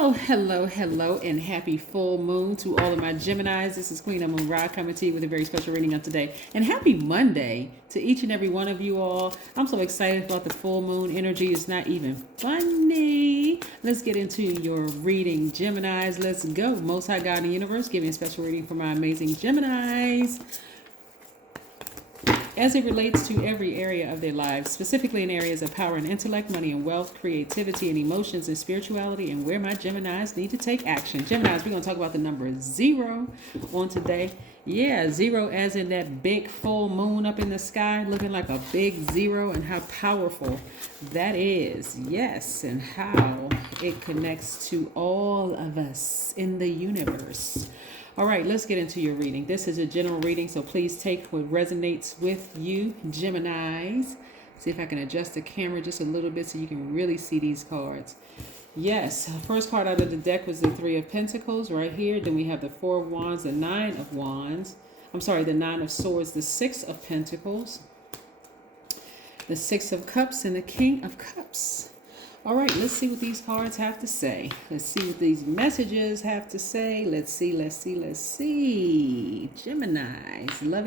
Hello, and happy full moon to all of my Geminis. This is Queen Amun Ra coming to you with a very special reading of today. And happy Monday to each and every one of you all. I'm so excited about the full moon energy. It's not even funny. Let's get into your reading, Geminis. Let's go. Most High God in the universe, give me a special reading for my amazing Geminis. As it relates to every area of their lives, specifically in areas of power and intellect, money and wealth, creativity and emotions and spirituality, and where my Geminis need to take action. Geminis, we're going to talk about the number 0 on today. Yeah, 0 as in that big full moon up in the sky, looking like a big 0, and how powerful that is. Yes, and how it connects to all of us in the universe. All right, let's get into your reading. This is a general reading, so please take what resonates with you, Geminis. See if I can adjust the camera just a little bit so you can really see these cards. Yes, the first card out of the deck was the 3 of Pentacles right here. Then we have the 4 of Wands, the 9 of Wands. The 9 of Swords, the 6 of Pentacles, the 6 of Cups, and the King of Cups. All right, let's see what these cards have to say. Let's see what these messages have to say. Let's see. Geminis, love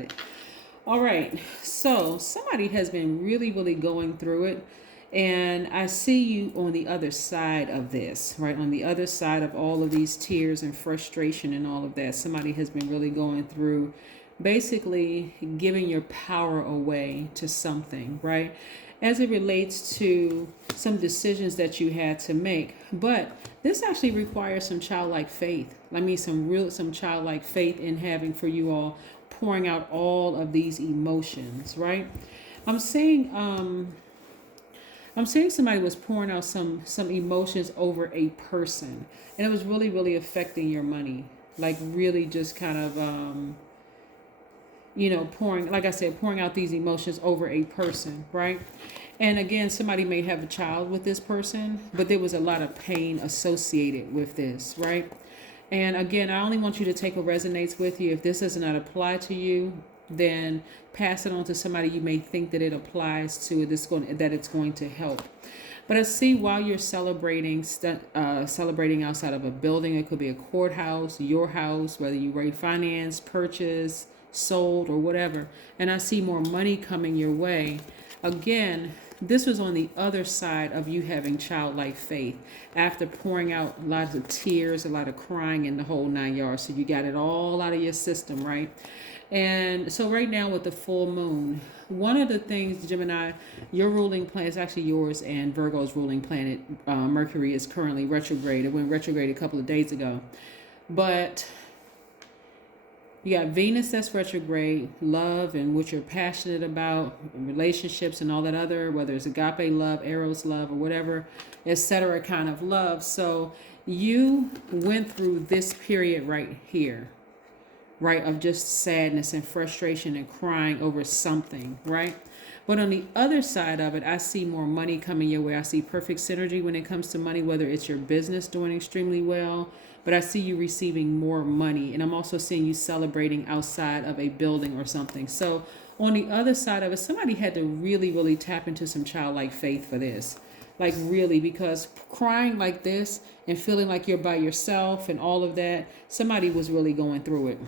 it. All right, so somebody has been really going through it. And I see you on the other side of this, right? On the other side of all of these tears and frustration and all of that. Somebody has been really going through basically giving your power away to something, right? As it relates to some decisions that you had to make. But this actually requires some childlike faith. Some childlike faith in having for you all pouring out all of these emotions, right? I'm saying somebody was pouring out some emotions over a person, and it was really affecting your money. Like really just kind of pouring out these emotions over a person, right? And again, somebody may have a child with this person, but there was a lot of pain associated with this, right? And again, I only want you to take what resonates with you. If this does not apply to you, then pass it on to somebody you may think that it applies to, that it's going to help. But I see while you're celebrating outside of a building, it could be a courthouse, your house, whether you refinance, purchase, sold, or whatever, and I see more money coming your way. Again, this was on the other side of you having childlike faith after pouring out lots of tears, a lot of crying, and the whole 9 yards. So you got it all out of your system, right? And so right now with the full moon, one of the things, Gemini, your ruling planet is actually yours and Virgo's ruling planet, Mercury, is currently retrograde. It went retrograde a couple of days ago. But you got Venus that's retrograde, love and what you're passionate about, relationships and all that other, whether it's agape love, eros love, or whatever, etc. kind of love. So you went through this period right here, right, of just sadness and frustration and crying over something, right? But on the other side of it, I see more money coming your way. I see perfect synergy when it comes to money, whether it's your business doing extremely well, but I see you receiving more money. And I'm also seeing you celebrating outside of a building or something. So on the other side of it, somebody had to really tap into some childlike faith for this. Like really, because crying like this and feeling like you're by yourself and all of that, somebody was really going through it.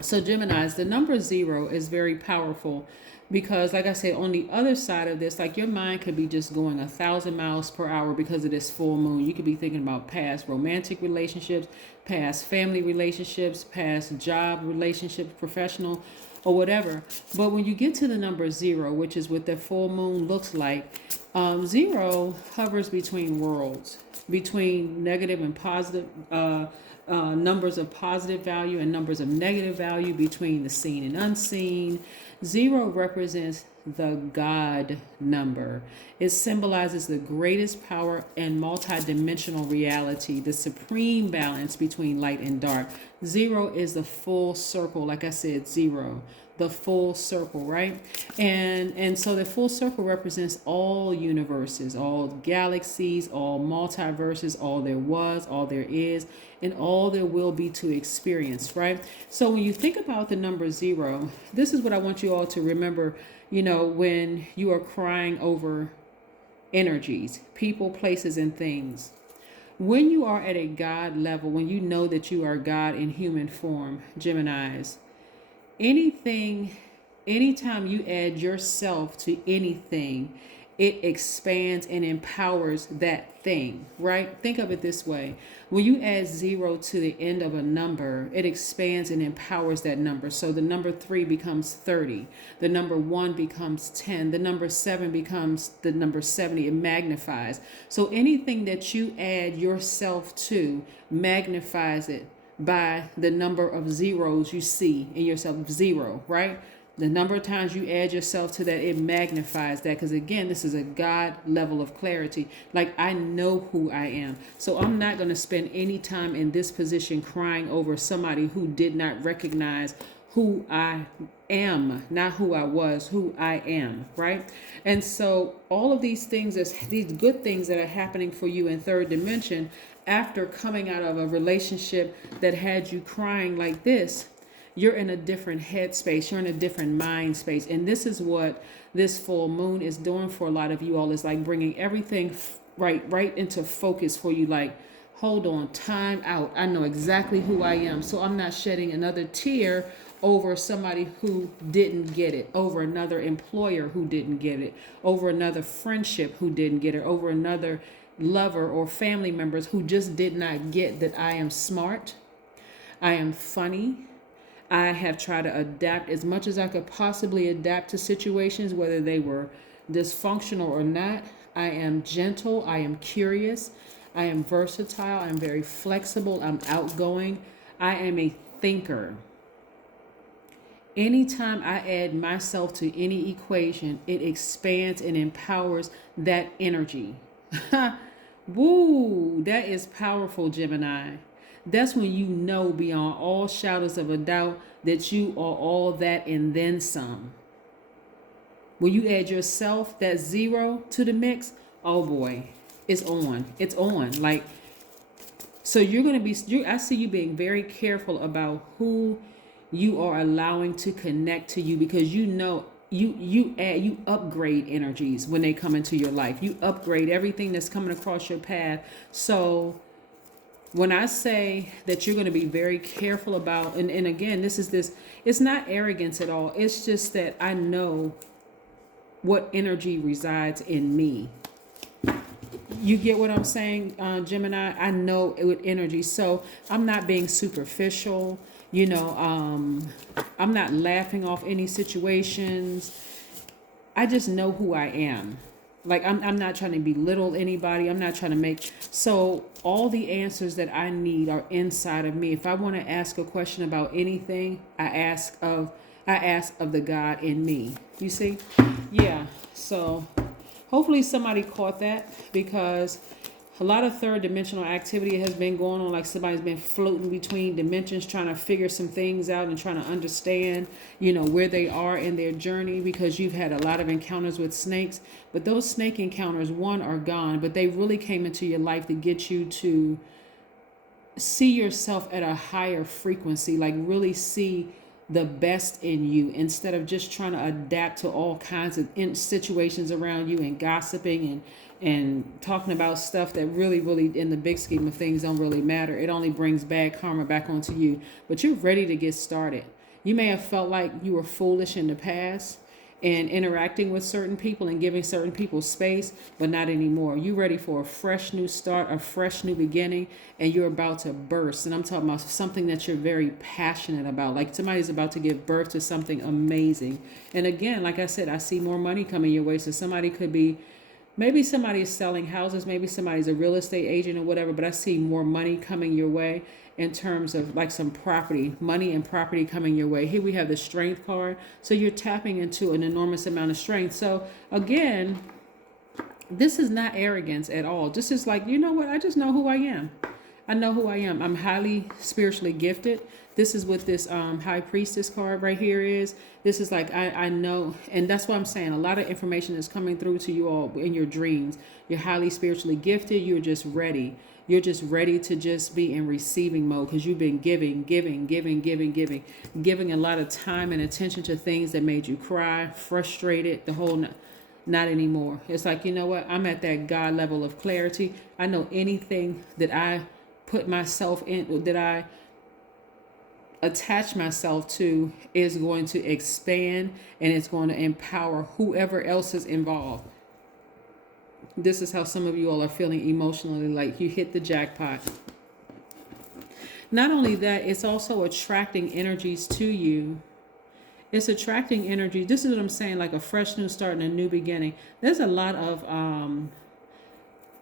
So Geminis, the number 0 is very powerful because, like I said, on the other side of this, like your mind could be just going 1,000 miles per hour because of this full moon. You could be thinking about past romantic relationships, past family relationships, past job relationships, professional, or whatever. But when you get to the number 0, which is what the full moon looks like, 0 hovers between worlds, between negative and positive, numbers of positive value and numbers of negative value, between the seen and unseen. 0 represents the God number. It symbolizes the greatest power and multidimensional reality, the supreme balance between light and dark. 0 is the full circle, like I said, 0. The full circle, right? And so the full circle represents all universes, all galaxies, all multiverses, all there was, all there is, and all there will be to experience, right? So when you think about the number 0, this is what I want you all to remember, when you are crying over energies, people, places, and things. When you are at a God level, when you know that you are God in human form, Geminis, anytime you add yourself to anything, it expands and empowers that thing, right? Think of it this way. When you add 0 to the end of a number, it expands and empowers that number. So the number 3 becomes 30. The number 1 becomes 10. The number 7 becomes the number 70. It magnifies. So anything that you add yourself to magnifies it by the number of zeros you see in yourself. 0, right? The number of times you add yourself to that, it magnifies that. Because again, this is a God level of clarity. Like, I know who I am. So I'm not going to spend any time in this position crying over somebody who did not recognize who I am, not who I was, who I am, right? And so all of these things, these good things that are happening for you in third dimension after coming out of a relationship that had you crying like this, you're in a different headspace. You're in a different mind space. And this is what this full moon is doing for a lot of you all, is like bringing everything right into focus for you. Like, hold on, time out. I know exactly who I am. So I'm not shedding another tear over somebody who didn't get it, over another employer who didn't get it, over another friendship who didn't get it, over another lover or family members who just did not get that I am smart, I am funny, I have tried to adapt as much as I could possibly adapt to situations, whether they were dysfunctional or not. I am gentle. I am curious. I am versatile. I'm very flexible. I'm outgoing. I am a thinker. Anytime I add myself to any equation, it expands and empowers that energy. Woo, that is powerful, Gemini. That's when you know beyond all shadows of a doubt that you are all that and then some. When you add yourself, that 0 to the mix, oh boy, it's on. It's on. Like, so you're going to be, I see you being very careful about who you are allowing to connect to you, because you know you upgrade energies when they come into your life. You upgrade everything that's coming across your path. So when I say that you're going to be very careful about, and again, it's not arrogance at all. It's just that I know what energy resides in me. You get what I'm saying, Gemini? I know it with energy. So I'm not being superficial. I'm not laughing off any situations. I just know who I am. Like, I'm not trying to belittle anybody. I'm not trying to make, so all the answers that I need are inside of me. If I want to ask a question about anything, I ask of the God in me. You see? Yeah. So hopefully somebody caught that, because a lot of third dimensional activity has been going on. Like, somebody's been floating between dimensions, trying to figure some things out and trying to understand, where they are in their journey, because you've had a lot of encounters with snakes. But those snake encounters, one, are gone, but they really came into your life to get you to see yourself at a higher frequency, like really see the best in you, instead of just trying to adapt to all kinds of situations around you and gossiping and talking about stuff that really, in the big scheme of things, don't really matter. It only brings bad karma back onto you. But you're ready to get started. You may have felt like you were foolish in the past and interacting with certain people and giving certain people space, but not anymore. You're ready for a fresh new start, a fresh new beginning, and you're about to burst. And I'm talking about something that you're very passionate about. Like, somebody's about to give birth to something amazing. And again, like I said, I see more money coming your way. So somebody could be, maybe somebody is selling houses, maybe somebody's a real estate agent or whatever, but I see more money coming your way in terms of like some property, money and property coming your way. Here we have the strength card. So you're tapping into an enormous amount of strength. So again, this is not arrogance at all. This is like, you know what? I just know who I am. I know who I am. I'm highly spiritually gifted. This is what this high priestess card right here is. This is like, I know, and that's what I'm saying. A lot of information is coming through to you all in your dreams. You're highly spiritually gifted. You're just ready. You're just ready to just be in receiving mode, because you've been giving a lot of time and attention to things that made you cry, frustrated, the whole. Not anymore. It's like, you know what? I'm at that God level of clarity. I know anything that I put myself in, that I attach myself to, is going to expand, and it's going to empower whoever else is involved. This is how some of you all are feeling emotionally, like you hit the jackpot. Not only that, it's also attracting energies to you. It's attracting energy. This is what I'm saying, like a fresh new start and a new beginning. There's a lot of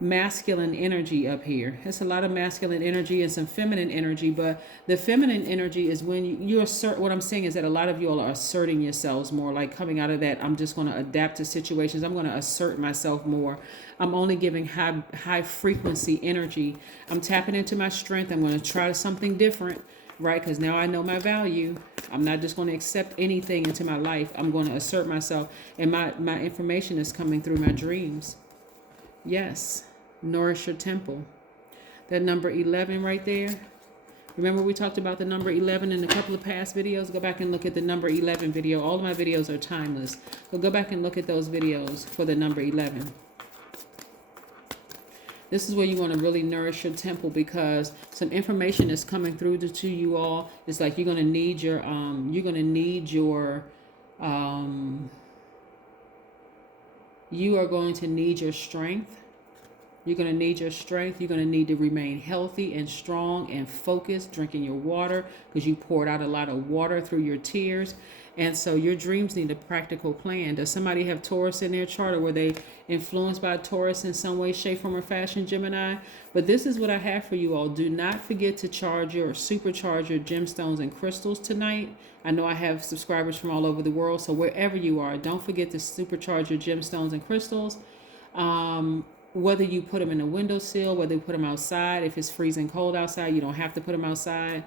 masculine energy up here. It's a lot of masculine energy and some feminine energy, but the feminine energy is when you assert. What I'm saying is that a lot of you all are asserting yourselves more, like coming out of that, I'm just going to adapt to situations. I'm going to assert myself more. I'm only giving high frequency energy. I'm tapping into my strength. I'm going to try something different, right? Because now I know my value. I'm not just going to accept anything into my life. I'm going to assert myself, and my information is coming through my dreams. Yes, nourish your temple. That number 11 right there. Remember we talked about the number 11 in a couple of past videos? Go back and look at the number 11 video. All of my videos are timeless. So go back and look at those videos for the number 11. This is where you want to really nourish your temple, because some information is coming through to you all. It's like you're going to need your you are going to need your strength. You're going to need your strength. You're going to need to remain healthy and strong and focused, drinking your water, because you poured out a lot of water through your tears. And so your dreams need a practical plan. Does somebody have Taurus in their chart, or were they influenced by Taurus in some way, shape, form, or fashion, Gemini? But this is what I have for you all. Do not forget to supercharge your gemstones and crystals tonight. I know I have subscribers from all over the world, so wherever you are, don't forget to supercharge your gemstones and crystals. Whether you put them in a windowsill, whether you put them outside, if it's freezing cold outside, you don't have to put them outside.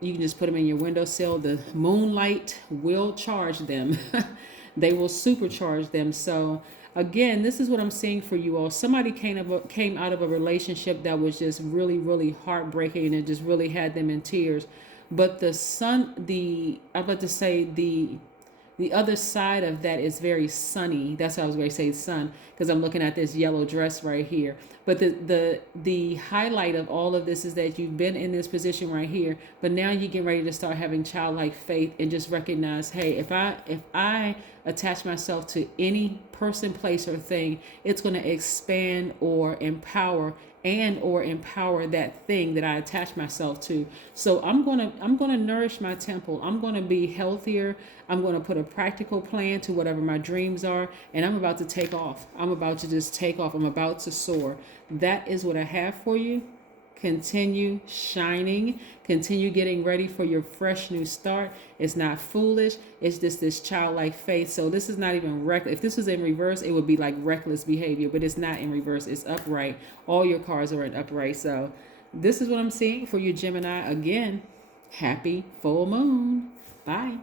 You can just put them in your windowsill. The moonlight will charge them. They will supercharge them. So again, this is what I'm seeing for you all. Somebody came out of a relationship that was just really, really heartbreaking, and it just really had them in tears. But the other side of that is very sunny. That's why I was going to say sun, because I'm looking at this yellow dress right here. But the highlight of all of this is that you've been in this position right here, but now you get ready to start having childlike faith and just recognize, hey, if I attach myself to any person, place, or thing, it's going to expand or empower that thing that I attach myself to. So I'm gonna nourish my temple. I'm gonna be healthier. I'm gonna put a practical plan to whatever my dreams are, and I'm about to take off. I'm about to just take off. I'm about to soar. That is what I have for you. Continue shining. Continue getting ready for your fresh new start. It's not foolish. It's just this childlike faith. So this is not even reckless. If this was in reverse, it would be like reckless behavior, but it's not in reverse. It's upright. All your cards are in upright. So this is what I'm seeing for you, Gemini. Again, happy full moon. Bye.